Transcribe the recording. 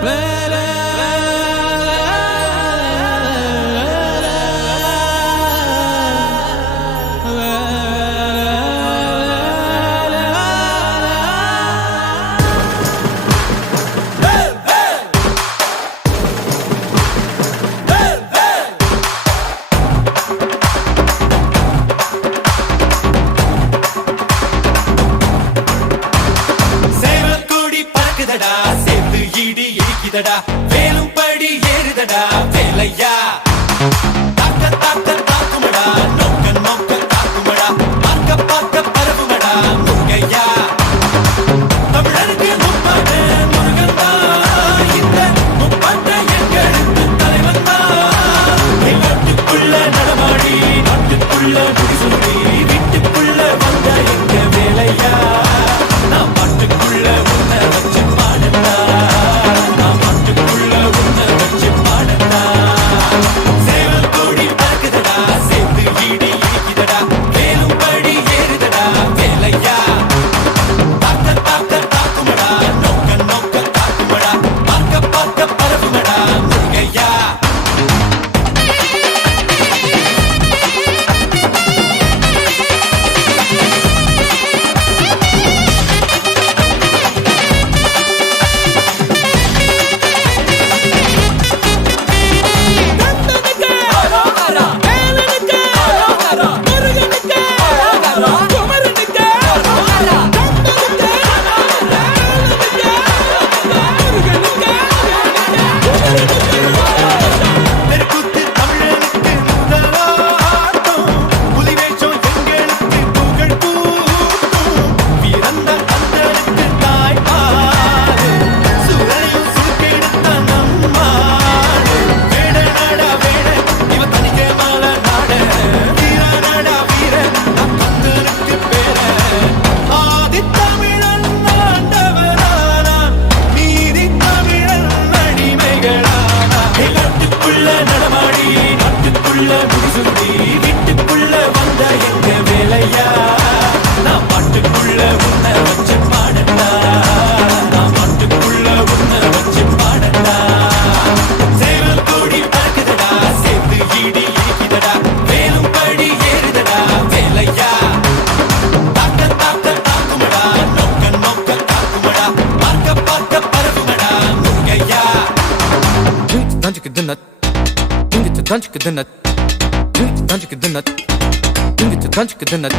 better 哒哒。Dancık dınat dancık dınat dancık dınat